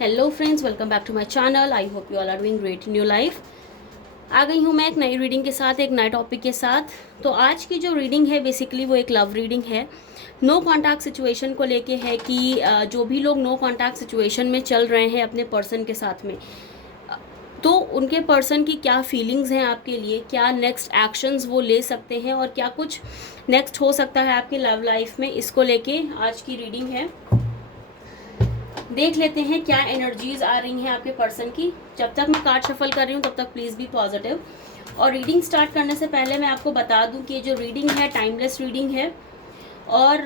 Hello friends, welcome back to my channel. I hope you all are doing great in your life. आ गई हूँ मैं एक नई रीडिंग के साथ, एक नए टॉपिक के साथ। तो आज की जो रीडिंग है बेसिकली वो एक लव रीडिंग है। नो कॉन्टैक्ट सिचुएशन को लेके है कि जो भी लोग नो कॉन्टैक्ट सिचुएशन में चल रहे हैं अपने पर्सन के साथ में, तो उनके पर्सन की क्या फीलिंग्स हैं आपके लिए, क्या नेक्स्ट एक्शंस वो ले सकते हैं और क्या कुछ नेक्स्ट हो सकता है आपकी लव लाइफ में, इसको लेके आज की रीडिंग है। देख लेते हैं क्या एनर्जीज आ रही हैं आपके पर्सन की। जब तक मैं कार्ड शफल कर रही हूँ तब तक प्लीज़ बी पॉजिटिव। और रीडिंग स्टार्ट करने से पहले मैं आपको बता दूं कि ये जो रीडिंग है टाइमलेस रीडिंग है और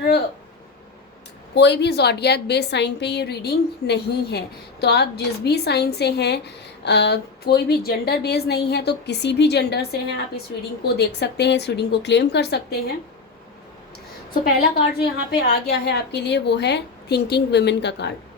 कोई भी ज़ॉडिएक बेस्ड साइन पे ये रीडिंग नहीं है। तो आप जिस भी साइन से हैं, कोई भी जेंडर बेस्ड नहीं है, तो किसी भी जेंडर से हैं आप इस रीडिंग को देख सकते हैं, इस रीडिंग को क्लेम कर सकते हैं। सो पहला कार्ड जो यहाँ पे आ गया है आपके लिए वो है थिंकिंग वुमेन का card.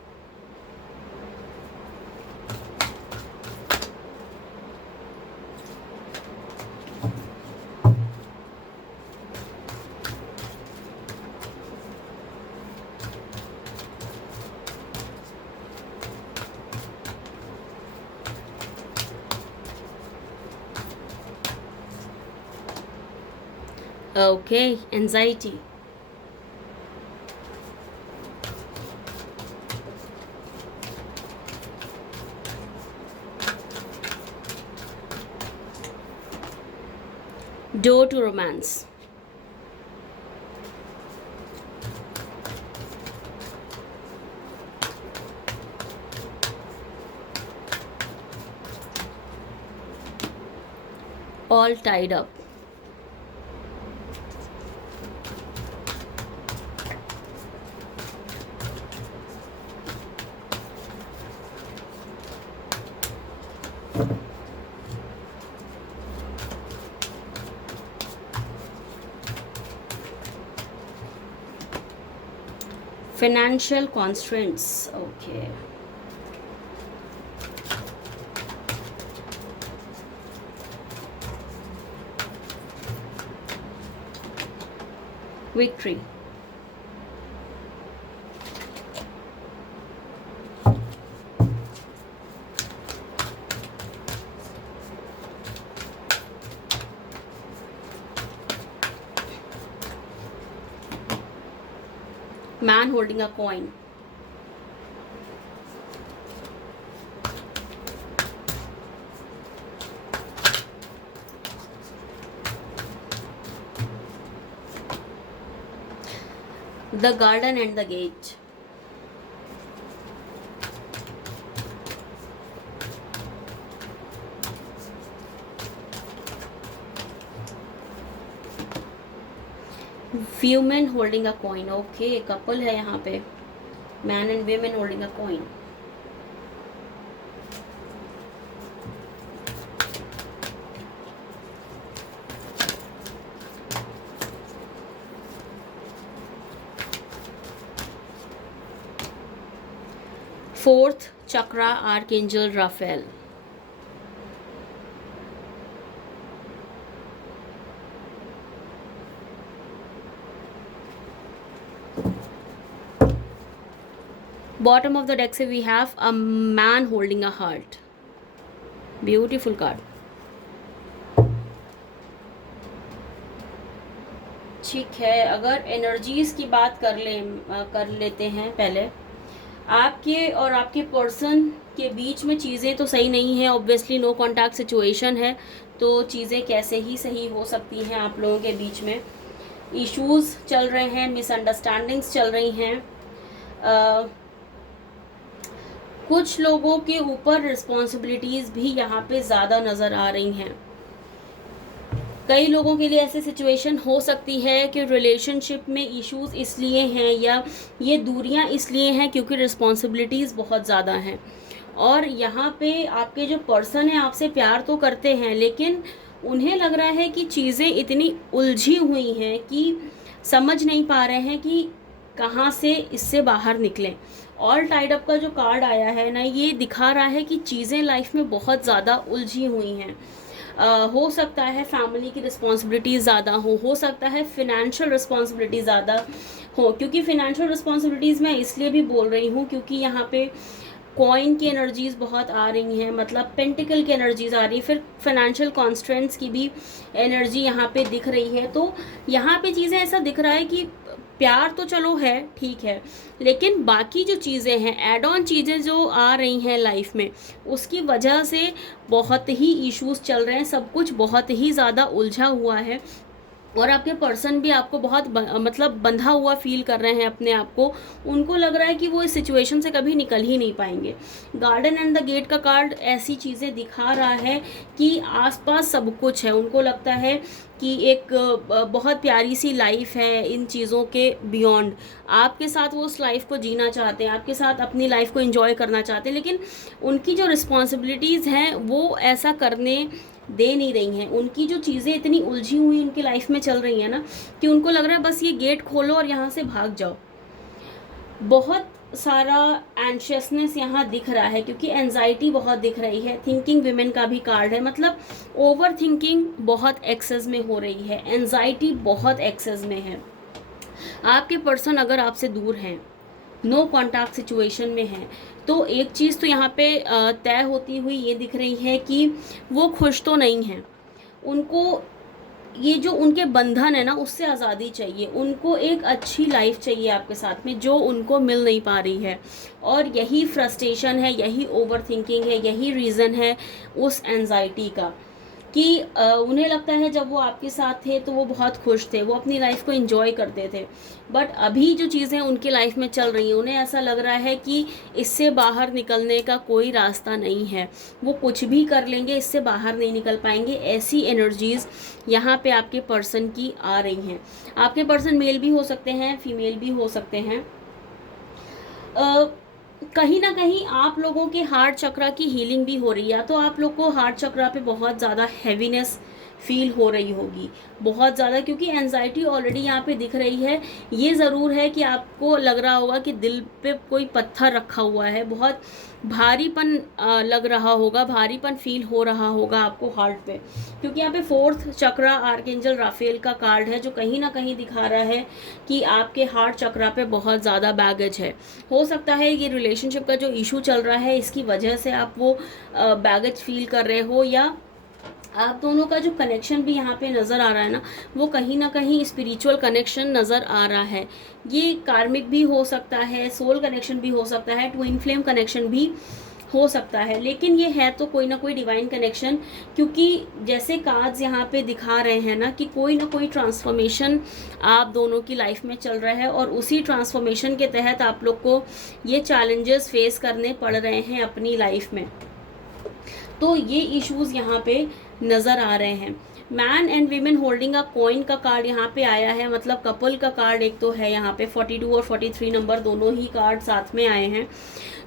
Okay, anxiety. Door to romance. All tied up. Financial constraints. Okay. Victory. Man holding a coin. The garden and the gate. Women holding a coin. Okay, couple है यहाँ पे. Man and women holding a coin. Fourth chakra, Archangel Raphael. Bottom of the deck से we have a man holding a heart. Beautiful card. ठीक है, अगर energies की बात कर लेते हैं पहले। आपके और आपके पर्सन के बीच में चीज़ें तो सही नहीं है, ऑब्वियसली नो कॉन्टैक्ट सिचुएशन है, तो चीज़ें कैसे ही सही हो सकती हैं आप लोगों के बीच में। इश्यूज़ चल रहे हैं, मिसअंडरस्टैंडिंग्स चल रही हैं। कुछ लोगों के ऊपर रिस्पॉन्सिबिलिटीज़ भी यहाँ पे ज़्यादा नज़र आ रही हैं। कई लोगों के लिए ऐसी सिचुएशन हो सकती है कि रिलेशनशिप में इश्यूज इसलिए हैं या ये दूरियां इसलिए हैं क्योंकि रिस्पॉन्सिबिलिटीज़ बहुत ज़्यादा हैं। और यहाँ पे आपके जो पर्सन है आपसे प्यार तो करते हैं, लेकिन उन्हें लग रहा है कि चीज़ें इतनी उलझी हुई हैं कि समझ नहीं पा रहे हैं कि कहाँ से इससे बाहर निकलें। ऑल टाइड अप का जो कार्ड आया है ना, ये दिखा रहा है कि चीज़ें लाइफ में बहुत ज़्यादा उलझी हुई हैं। हो सकता है फैमिली की रिस्पॉन्सिबिलिटी ज़्यादा हो सकता है फिनेंशियल रिस्पॉन्सिबिलिटी ज़्यादा हो। क्योंकि फिनेंशियल रिस्पॉन्सिबिलिटीज़ मैं इसलिए भी बोल रही हूँ क्योंकि यहाँ पे कॉइन की एनर्जीज बहुत आ रही हैं, मतलब पेंटिकल की एनर्जीज आ रही है, फिर फाइनेंशियल कॉन्स्ट्रेंट्स की भी एनर्जी यहाँ पे दिख रही है। तो यहाँ पे चीज़ें ऐसा दिख रहा है कि प्यार तो चलो है, ठीक है, लेकिन बाकी जो चीज़ें हैं, एड ऑन चीज़ें जो आ रही हैं लाइफ में, उसकी वजह से बहुत ही इश्यूज चल रहे हैं, सब कुछ बहुत ही ज़्यादा उलझा हुआ है। और आपके पर्सन भी आपको बहुत मतलब बंधा हुआ फील कर रहे हैं अपने आप को। उनको लग रहा है कि वो इस सिचुएशन से कभी निकल ही नहीं पाएंगे। गार्डन एंड द गेट का कार्ड ऐसी चीज़ें दिखा रहा है कि आसपास सब कुछ है, उनको लगता है कि एक बहुत प्यारी सी लाइफ है इन चीज़ों के बियॉन्ड। आपके साथ वो उस लाइफ को जीना चाहते हैं, आपके साथ अपनी लाइफ को एंजॉय करना चाहते हैं, लेकिन उनकी जो रिस्पॉन्सिबिलिटीज़ हैं वो ऐसा करने दे नहीं रही हैं। उनकी जो चीज़ें इतनी उलझी हुई उनकी लाइफ में चल रही हैं ना, कि उनको लग रहा है बस ये गेट खोलो और यहाँ से भाग जाओ। बहुत सारा एंशियसनेस यहाँ दिख रहा है, क्योंकि एंजाइटी बहुत दिख रही है। थिंकिंग विमेन का भी कार्ड है, मतलब ओवर थिंकिंग बहुत एक्सेस में हो रही है, एंजाइटी बहुत एक्सेस में है। आपके पर्सन अगर आपसे दूर हैं, नो कॉन्टैक्ट सिचुएशन में है, तो एक चीज़ तो यहाँ पे तय होती हुई ये दिख रही है कि वो खुश तो नहीं हैं। उनको ये जो उनके बंधन है ना, उससे आज़ादी चाहिए, उनको एक अच्छी लाइफ चाहिए आपके साथ में, जो उनको मिल नहीं पा रही है। और यही फ्रस्ट्रेशन है, यही ओवर थिंकिंग है, यही रीज़न है उस एंजाइटी का, कि उन्हें लगता है जब वो आपके साथ थे तो वो बहुत खुश थे, वो अपनी लाइफ को एंजॉय करते थे, बट अभी जो चीज़ें उनकी लाइफ में चल रही हैं उन्हें ऐसा लग रहा है कि इससे बाहर निकलने का कोई रास्ता नहीं है। वो कुछ भी कर लेंगे, इससे बाहर नहीं निकल पाएंगे। ऐसी एनर्जीज़ यहाँ पे आपके पर्सन की आ रही हैं। आपके पर्सन मेल भी हो सकते हैं, फीमेल भी हो सकते हैं। कहीं ना कहीं आप लोगों के हार्ट चक्रा की हीलिंग भी हो रही है, तो आप लोग को हार्ट चक्रा पे बहुत ज़्यादा हैवीनेस फील हो रही होगी, बहुत ज़्यादा, क्योंकि एंजाइटी ऑलरेडी यहाँ पे दिख रही है। ये ज़रूर है कि आपको लग रहा होगा कि दिल पे कोई पत्थर रखा हुआ है, बहुत भारीपन लग रहा होगा, भारीपन फील हो रहा होगा आपको हार्ट पे, क्योंकि यहाँ पे फोर्थ चक्रा आर्कएंजल राफेल का कार्ड है, जो कहीं ना कहीं दिखा रहा है कि आपके हार्ट चक्रा पे बहुत ज़्यादा बैगेज है। हो सकता है ये रिलेशनशिप का जो इशू चल रहा है इसकी वजह से आप वो बैगेज फील कर रहे हो, या आप दोनों का जो कनेक्शन भी यहाँ पे नज़र आ रहा है ना, वो कहीं ना कहीं स्पिरिचुअल कनेक्शन नज़र आ रहा है। ये कार्मिक भी हो सकता है, सोल कनेक्शन भी हो सकता है, ट्विन फ्लेम कनेक्शन भी हो सकता है, लेकिन ये है तो कोई ना कोई डिवाइन कनेक्शन, क्योंकि जैसे कार्ड्स यहाँ पे दिखा रहे हैं ना कि कोई ना कोई ट्रांसफॉर्मेशन आप दोनों की लाइफ में चल रहा है, और उसी ट्रांसफॉर्मेशन के तहत आप लोग को ये चैलेंजेस फेस करने पड़ रहे हैं अपनी लाइफ में। तो ये इश्यूज यहाँ पे नज़र आ रहे हैं। Man and women holding a coin का कार्ड यहाँ पे आया है, मतलब कपल का कार्ड एक तो है यहाँ पे, 42 और 43 नंबर दोनों ही कार्ड साथ में आए हैं।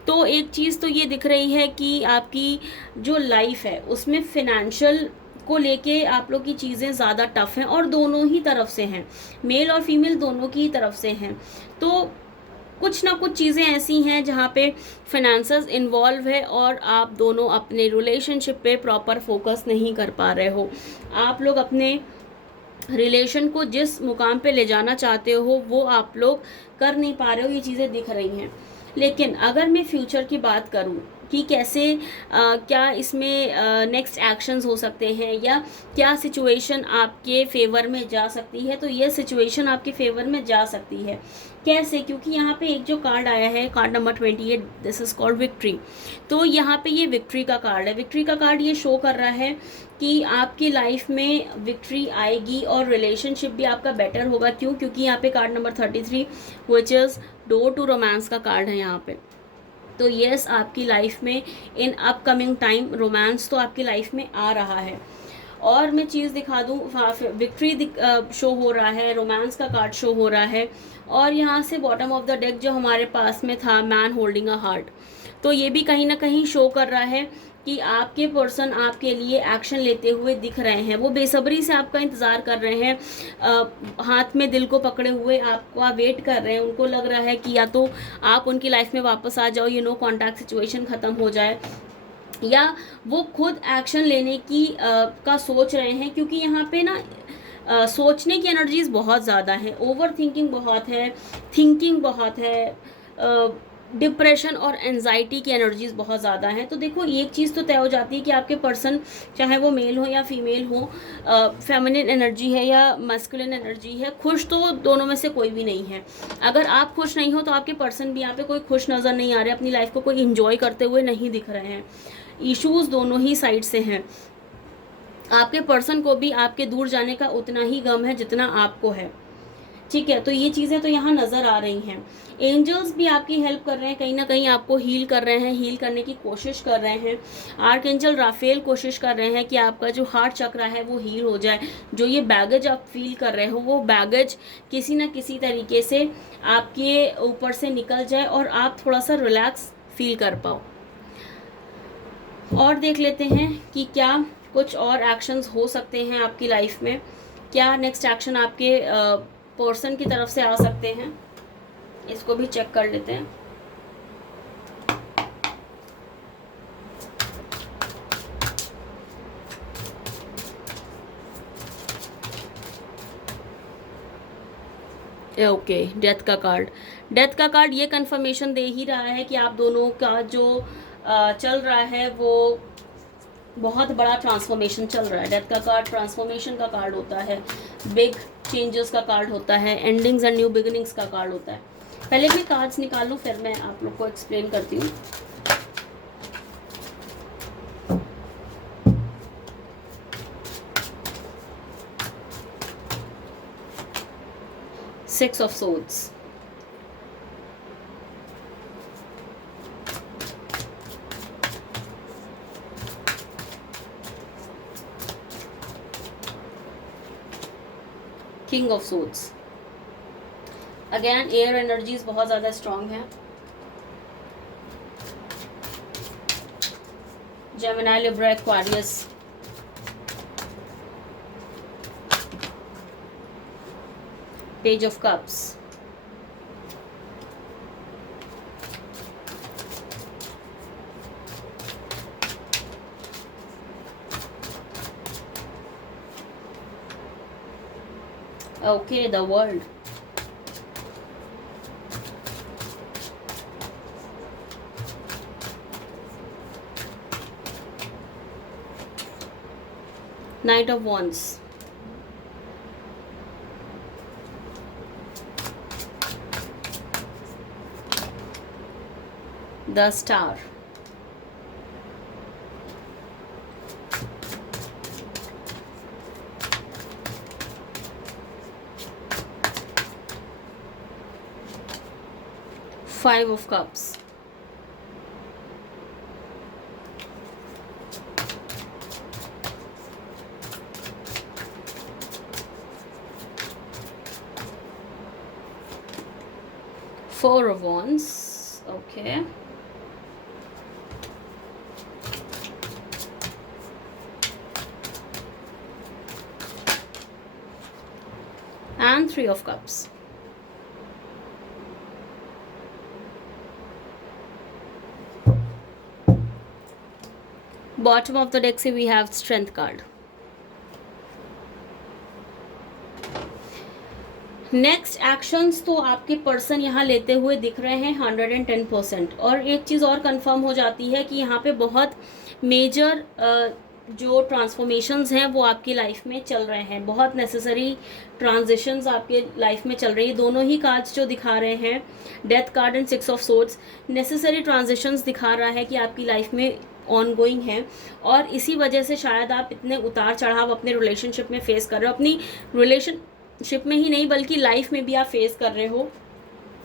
तो एक चीज़ तो ये दिख रही है कि आपकी जो लाइफ है उसमें फिनेंशियल को लेके आप लोग की चीज़ें ज़्यादा टफ हैं, और दोनों ही तरफ से हैं, मेल और फीमेल दोनों की तरफ से हैं। तो कुछ ना कुछ चीज़ें ऐसी हैं जहाँ पे फाइनेंसेस इन्वॉल्व है, और आप दोनों अपने रिलेशनशिप पे प्रॉपर फोकस नहीं कर पा रहे हो। आप लोग अपने रिलेशन को जिस मुकाम पे ले जाना चाहते हो वो आप लोग कर नहीं पा रहे हो, ये चीज़ें दिख रही हैं। लेकिन अगर मैं फ्यूचर की बात करूँ कि कैसे क्या इसमें नेक्स्ट एक्शंस हो सकते हैं, या क्या सिचुएशन आपके फेवर में जा सकती है, तो ये सिचुएशन आपके फेवर में जा सकती है। कैसे? क्योंकि यहाँ पे एक जो कार्ड आया है, card number 28, this is called victory. तो यहाँ पे ये विक्ट्री का कार्ड है। विक्ट्री का कार्ड ये शो कर रहा है कि आपकी लाइफ में विक्ट्री आएगी और रिलेशनशिप भी आपका बेटर होगा। क्यों? क्योंकि यहाँ पे card number 33 which is door to romance का कार्ड है यहाँ पे। तो यस, आपकी लाइफ में इन अपकमिंग टाइम रोमांस तो आपकी लाइफ में आ रहा है। और मैं चीज़ दिखा दूँ, विक्ट्री शो हो रहा है, रोमांस का कार्ड शो हो रहा है, और यहाँ से बॉटम ऑफ द डेक जो हमारे पास में था, मैन होल्डिंग अ हार्ट, तो ये भी कहीं ना कहीं शो कर रहा है कि आपके पर्सन आपके लिए एक्शन लेते हुए दिख रहे हैं। वो बेसब्री से आपका इंतज़ार कर रहे हैं, हाथ में दिल को पकड़े हुए आपका वेट कर रहे हैं। उनको लग रहा है कि या तो आप उनकी लाइफ में वापस आ जाओ, ये नो कॉन्टैक्ट सिचुएशन ख़त्म हो जाए, या वो खुद एक्शन लेने की का सोच रहे हैं। क्योंकि यहाँ पे ना सोचने की एनर्जीज बहुत ज़्यादा है, ओवर थिंकिंग बहुत है, थिंकिंग बहुत है, डिप्रेशन और एनजाइटी की एनर्जीज बहुत ज़्यादा हैं। तो देखो एक चीज़ तो तय हो जाती है कि आपके पर्सन, चाहे वो मेल हो या फीमेल हो, फेमिनिन एनर्जी है या मस्कुलिन एनर्जी है, खुश तो दोनों में से कोई भी नहीं है। अगर आप खुश नहीं हो तो आपके पर्सन भी यहाँ पे कोई खुश नज़र नहीं आ रहे, अपनी लाइफ को कोई इंजॉय करते हुए नहीं दिख रहे हैं। इश्यूज़ दोनों ही साइड से हैं। आपके पर्सन को भी आपके दूर जाने का उतना ही गम है जितना आपको है, ठीक है। तो ये चीज़ें तो यहाँ नज़र आ रही हैं। एंजल्स भी आपकी हेल्प कर रहे हैं, कहीं ना कहीं आपको हील कर रहे हैं, हील करने की कोशिश कर रहे हैं। आर्क एंजल राफेल कोशिश कर रहे हैं कि आपका जो हार्ट चक्र है वो हील हो जाए, जो ये बैगेज आप फील कर रहे हो वो बैगेज किसी ना किसी तरीके से आपके ऊपर से निकल जाए और आप थोड़ा सा रिलैक्स फील कर पाओ। और देख लेते हैं कि क्या कुछ और एक्शंस हो सकते हैं आपकी लाइफ में, क्या नेक्स्ट एक्शन आपके पर्सन की तरफ से आ सकते हैं, इसको भी चेक कर लेते हैं। ओके, डेथ का कार्ड। डेथ का कार्ड ये कंफर्मेशन दे ही रहा है कि आप दोनों का जो चल रहा है वो बहुत बड़ा ट्रांसफॉर्मेशन चल रहा है। डेथ का कार्ड ट्रांसफॉर्मेशन का कार्ड होता है, बिग चेंजेस का कार्ड होता है, एंडिंग्स एंड न्यू बिगिनिंग्स का कार्ड होता है। पहले मैं कार्ड्स निकाल लूँ फिर मैं आप लोग को एक्सप्लेन करती हूँ। Six of swords, king of swords. Again air energies बहुत ज़्यादा स्ट्रांग है। Gemini, Libra, Aquarius, page of cups, okay, the world, night of wands, the star, five of cups, four of wands, okay, and three of cups. Bottom of the deck से we have strength card. Next actions तो आपके person यहाँ लेते हुए दिख रहे हैं 110%। और एक चीज़ और कंफर्म हो जाती है कि यहाँ पे बहुत मेजर जो ट्रांसफॉर्मेशंस हैं वो आपकी लाइफ में चल रहे हैं, बहुत नेसेसरी ट्रांजिशंस आपके लाइफ में चल रही है। दोनों ही कार्ड्स जो दिखा रहे हैं, death card and six of swords, necessary transitions दिखा रहा है कि आपकी लाइफ में ऑन गोइंग है। और इसी वजह से शायद आप इतने उतार चढ़ाव अपने रिलेशनशिप में फेस कर रहे हो, अपनी रिलेशनशिप में ही नहीं बल्कि लाइफ में भी आप फेस कर रहे हो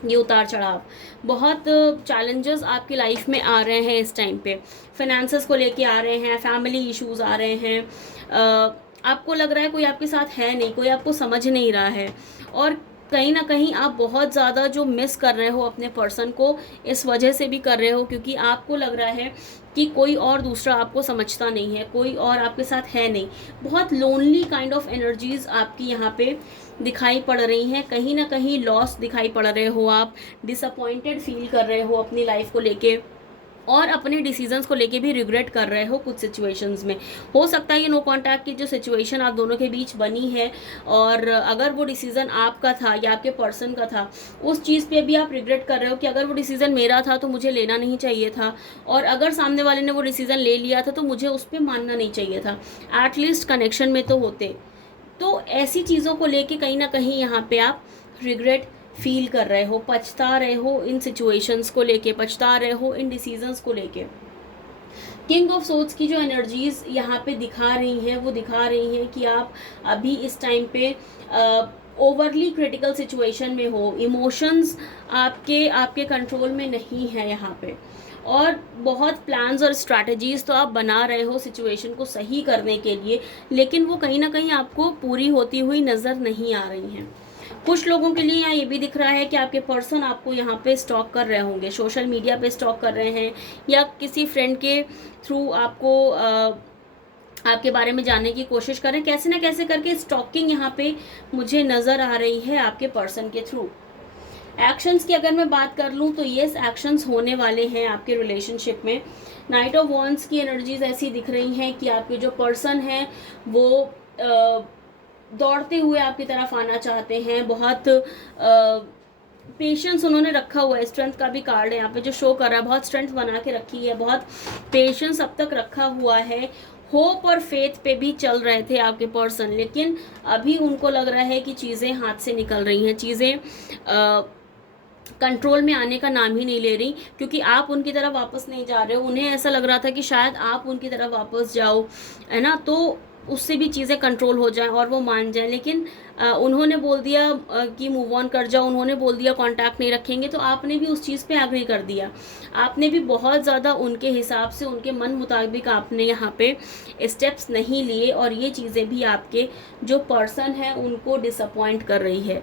ये उतार चढ़ाव। बहुत चैलेंजेस आपकी लाइफ में आ रहे हैं इस टाइम पे, फाइनेंसेस को लेके आ रहे हैं, फैमिली इश्यूज आ रहे हैं, आपको लग रहा है कोई आपके साथ है नहीं, कोई आपको समझ नहीं रहा है, और कहीं ना कहीं आप बहुत ज़्यादा जो मिस कर रहे हो अपने पर्सन को इस वजह से भी कर रहे हो क्योंकि आपको लग रहा है कि कोई और दूसरा आपको समझता नहीं है, कोई और आपके साथ है नहीं। बहुत लोनली काइंड ऑफ एनर्जीज आपकी यहाँ पे दिखाई पड़ रही हैं, कहीं ना कहीं लॉस दिखाई पड़ रहे हो, आप डिसअपॉइंटेड फील कर रहे हो अपनी लाइफ को लेके। और अपने डिसीजंस को लेके भी रिग्रेट कर रहे हो कुछ सिचुएशंस में। हो सकता है ये नो कांटेक्ट की जो सिचुएशन आप दोनों के बीच बनी है, और अगर वो डिसीजन आपका था या आपके पर्सन का था, उस चीज़ पे भी आप रिग्रेट कर रहे हो कि अगर वो डिसीजन मेरा था तो मुझे लेना नहीं चाहिए था, और अगर सामने वाले ने वो डिसीजन ले लिया था तो मुझे उस पर मानना नहीं चाहिए था, एटलीस्ट कनेक्शन में तो होते। तो ऐसी चीज़ों को लेके कहीं ना कहीं यहाँ पे आप रिग्रेट फील कर रहे हो, पछता रहे हो इन सिचुएशंस को लेके, पछता रहे हो इन डिसीजंस को लेके। किंग ऑफ सोर्ड्स की जो एनर्जीज यहाँ पे दिखा रही हैं वो दिखा रही हैं कि आप अभी इस टाइम पे ओवरली क्रिटिकल सिचुएशन में हो, इमोशंस आपके आपके कंट्रोल में नहीं है यहाँ पे, और बहुत प्लान्स और स्ट्रैटेजीज तो आप बना रहे हो सिचुएशन को सही करने के लिए, लेकिन वो कहीं ना कहीं आपको पूरी होती हुई नज़र नहीं आ रही हैं। कुछ लोगों के लिए यहाँ ये भी दिख रहा है कि आपके पर्सन आपको यहाँ पे स्टॉक कर रहे होंगे, सोशल मीडिया पे स्टॉक कर रहे हैं, या किसी फ्रेंड के थ्रू आपको आपके बारे में जानने की कोशिश कर रहे हैं। कैसे ना कैसे करके स्टॉकिंग यहाँ पे मुझे नज़र आ रही है आपके पर्सन के थ्रू। एक्शंस की अगर मैं बात कर लूँ तो येस, एक्शंस होने वाले हैं आपके रिलेशनशिप में। नाइट ऑफ वॉन्ड्स की एनर्जीज ऐसी दिख रही हैं कि आपके जो पर्सन हैं वो दौड़ते हुए आपकी तरफ आना चाहते हैं, बहुत पेशेंस उन्होंने रखा हुआ है। स्ट्रेंथ का भी कार्ड है यहाँ पे जो शो कर रहा है, बहुत स्ट्रेंथ बना के रखी है, बहुत पेशेंस अब तक रखा हुआ है। होप और फेथ पे भी चल रहे थे आपके पर्सन, लेकिन अभी उनको लग रहा है कि चीज़ें हाथ से निकल रही हैं, चीज़ें कंट्रोल में आने का नाम ही नहीं ले रही, क्योंकि आप उनकी तरफ वापस नहीं जा रहे हो। उन्हें ऐसा लग रहा था कि शायद आप उनकी तरफ वापस जाओ, है ना, तो उससे भी चीज़ें कंट्रोल हो जाएं और वो मान जाएं, लेकिन उन्होंने बोल दिया कि मूव ऑन कर जाओ, उन्होंने बोल दिया कांटेक्ट नहीं रखेंगे, तो आपने भी उस चीज़ पे एग्री कर दिया। आपने भी बहुत ज़्यादा उनके हिसाब से, उनके मन मुताबिक आपने यहाँ पे स्टेप्स नहीं लिए, और ये चीज़ें भी आपके जो पर्सन है उनको डिसअपॉइंट कर रही है।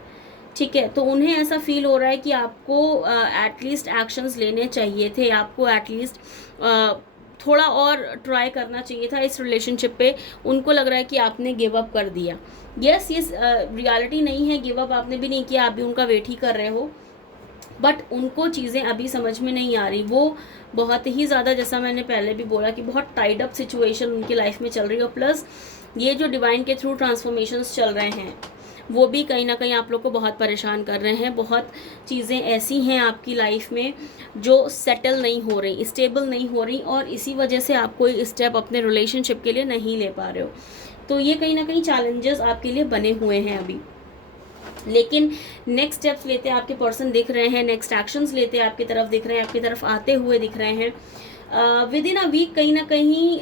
ठीक है, तो उन्हें ऐसा फील हो रहा है कि आपको एटलीस्ट एक्शंस लेने चाहिए थे, आपको एटलीस्ट थोड़ा और ट्राई करना चाहिए था इस रिलेशनशिप पे। उनको लग रहा है कि आपने गिव अप कर दिया। यस, ये रियलिटी नहीं है, गिव अप आपने भी नहीं किया, आप भी उनका वेट ही कर रहे हो, बट उनको चीज़ें अभी समझ में नहीं आ रही। वो बहुत ही ज़्यादा, जैसा मैंने पहले भी बोला कि बहुत टाइड अप सिचुएशन उनकी लाइफ में चल रही है, और प्लस ये जो डिवाइन के थ्रू ट्रांसफॉर्मेशंस चल रहे हैं वो भी कहीं ना कहीं आप लोग को बहुत परेशान कर रहे हैं। बहुत चीज़ें ऐसी हैं आपकी लाइफ में जो सेटल नहीं हो रही, स्टेबल नहीं हो रही, और इसी वजह से आप कोई स्टेप अपने रिलेशनशिप के लिए नहीं ले पा रहे हो। तो ये कहीं ना कहीं चैलेंजेस आपके लिए बने हुए हैं अभी, लेकिन नेक्स्ट स्टेप्स लेते आपके पर्सन दिख रहे हैं, नेक्स्ट एक्शंस लेते आपकी तरफ दिख रहे हैं, आपकी तरफ आते हुए दिख रहे हैं। विद इन अ वीक कहीं ना कहीं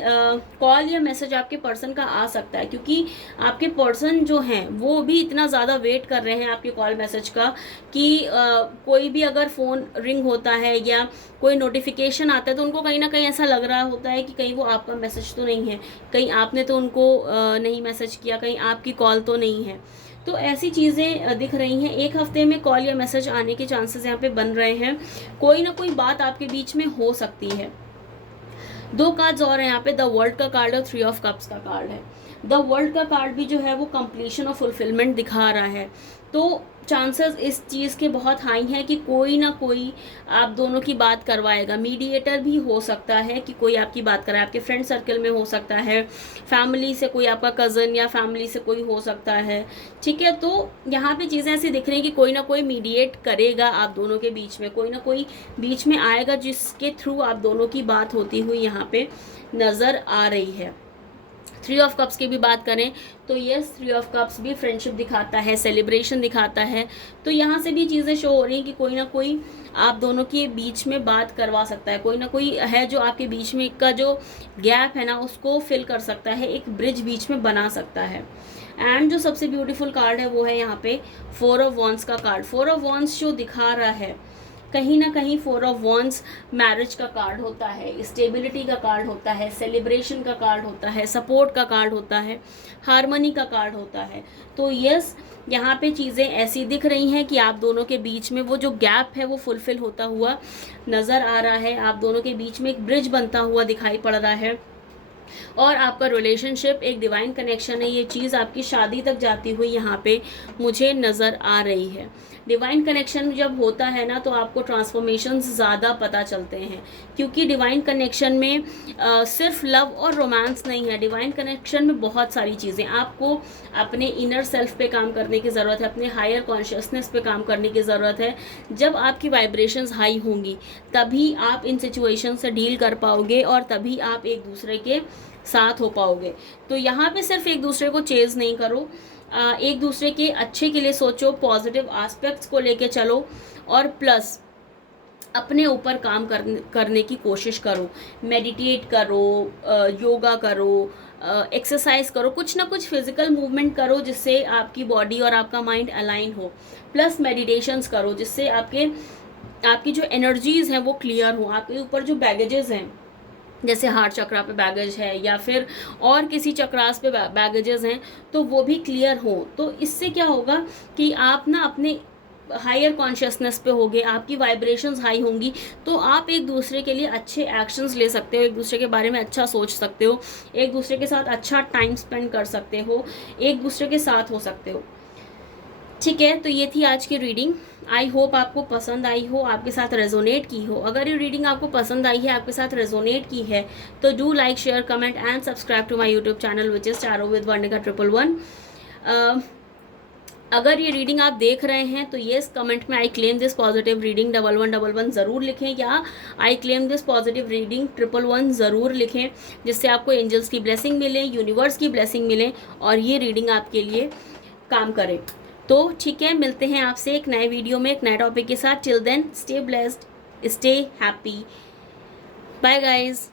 कॉल या मैसेज आपके पर्सन का आ सकता है, क्योंकि आपके पर्सन जो हैं वो भी इतना ज़्यादा वेट कर रहे हैं आपके कॉल मैसेज का कि कोई भी अगर फ़ोन रिंग होता है या कोई नोटिफिकेशन आता है तो उनको कहीं ना कहीं ऐसा लग रहा होता है कि कहीं वो आपका मैसेज तो नहीं है, कहीं आपने तो उनको नहीं मैसेज किया, कहीं आपकी कॉल तो नहीं है। तो ऐसी चीज़ें दिख रही हैं। एक हफ्ते में कॉल या मैसेज आने के चांसेस यहाँ पे बन रहे हैं, कोई ना कोई बात आपके बीच में हो सकती है। दो कार्ड्स और हैं यहाँ पे, द वर्ल्ड का कार्ड और 3 ऑफ कप्स का कार्ड है। द वर्ल्ड का कार्ड भी जो है वो कंप्लीशन और फुलफिलमेंट दिखा रहा है, तो चांसेस इस चीज़ के बहुत हाई हैं कि कोई ना कोई आप दोनों की बात करवाएगा। मीडिएटर भी हो सकता है कि कोई आपकी बात कराए, आपके फ्रेंड सर्कल में हो सकता है, फैमिली से कोई आपका कज़न या फैमिली से कोई हो सकता है। ठीक है, तो यहाँ पे चीज़ें ऐसी दिख रही हैं कि कोई ना कोई मीडिएट करेगा आप दोनों के बीच में, कोई ना कोई बीच में आएगा जिसके थ्रू आप दोनों की बात होती हुई यहाँ पे नज़र आ रही है। 3 ऑफ कप्स की भी बात करें तो यस, 3 ऑफ कप्स भी फ्रेंडशिप दिखाता है, सेलिब्रेशन दिखाता है, तो यहाँ से भी चीज़ें शो हो रही हैं कि कोई ना कोई आप दोनों के बीच में बात करवा सकता है, कोई ना कोई है जो आपके बीच में का जो गैप है ना उसको फिल कर सकता है, एक ब्रिज बीच में बना सकता है। एंड जो सबसे ब्यूटीफुल कार्ड है वो है यहाँ पे 4 ऑफ वॉन्ड्स का कार्ड। 4 ऑफ वॉन्ड्स जो दिखा रहा है कहीं ना कहीं 4 ऑफ वॉन्ड्स मैरिज का कार्ड होता है, स्टेबिलिटी का कार्ड होता है, सेलिब्रेशन का कार्ड होता है, सपोर्ट का कार्ड होता है, हार्मनी का कार्ड होता है। तो यस, यहाँ पे चीज़ें ऐसी दिख रही हैं कि आप दोनों के बीच में वो जो गैप है वो फुलफिल होता हुआ नज़र आ रहा है, आप दोनों के बीच में एक ब्रिज बनता हुआ दिखाई पड़ रहा है। और आपका रिलेशनशिप एक डिवाइन कनेक्शन है। ये चीज़ आपकी शादी तक जाती हुई यहाँ पे मुझे नज़र आ रही है। डिवाइन कनेक्शन जब होता है ना तो आपको ट्रांसफॉर्मेशंस ज़्यादा पता चलते हैं, क्योंकि डिवाइन कनेक्शन में सिर्फ लव और रोमांस नहीं है। डिवाइन कनेक्शन में बहुत सारी चीज़ें, आपको अपने इनर सेल्फ पे काम करने की ज़रूरत है, अपने हायर कॉन्शियसनेस पे काम करने की ज़रूरत है। जब आपकी वाइब्रेशंस हाई होंगी तभी आप इन सिचुएशन से डील कर पाओगे और तभी आप एक दूसरे के साथ हो पाओगे। तो यहाँ पे सिर्फ एक दूसरे को चेज नहीं करो, एक दूसरे के अच्छे के लिए सोचो, पॉजिटिव एस्पेक्ट्स को लेके चलो और प्लस अपने ऊपर काम करने की कोशिश करो। मेडिटेट करो, योगा करो, एक्सरसाइज करो, कुछ ना कुछ फिजिकल मूवमेंट करो जिससे आपकी बॉडी और आपका माइंड अलाइन हो। प्लस मेडिटेशंस करो जिससे आपकी जो एनर्जीज हैं वो क्लियर हो। आपके ऊपर जो बैगेजेस हैं, जैसे हार्ट चक्रा पे बैगेज है या फिर और किसी चक्रास पे बैगेजेस हैं, तो वो भी क्लियर हो। तो इससे क्या होगा कि आप ना अपने हायर कॉन्शियसनेस पे होगे, आपकी वाइब्रेशंस हाई होंगी, तो आप एक दूसरे के लिए अच्छे एक्शंस ले सकते हो, एक दूसरे के बारे में अच्छा सोच सकते हो, एक दूसरे के साथ अच्छा टाइम स्पेंड कर सकते हो, एक दूसरे के साथ हो सकते हो। ठीक है, तो ये थी आज की रीडिंग। आई होप आपको पसंद आई हो, आपके साथ रेजोनेट की हो। अगर ये रीडिंग आपको पसंद आई है, आपके साथ रेजोनेट की है, तो do like, share, comment and subscribe to my YouTube channel which is tarot with Varnika 111। अगर ये रीडिंग आप देख रहे हैं तो येस कमेंट में I claim this positive reading 1111 ज़रूर लिखें, या I claim this positive reading 111 ज़रूर लिखें, जिससे आपको एंजल्स की ब्लेसिंग मिले, यूनिवर्स की ब्लेसिंग मिले और ये रीडिंग आपके लिए काम करे। तो ठीक है, मिलते हैं आपसे एक नए वीडियो में एक नए टॉपिक के साथ। Till then stay blessed, stay happy, bye guys.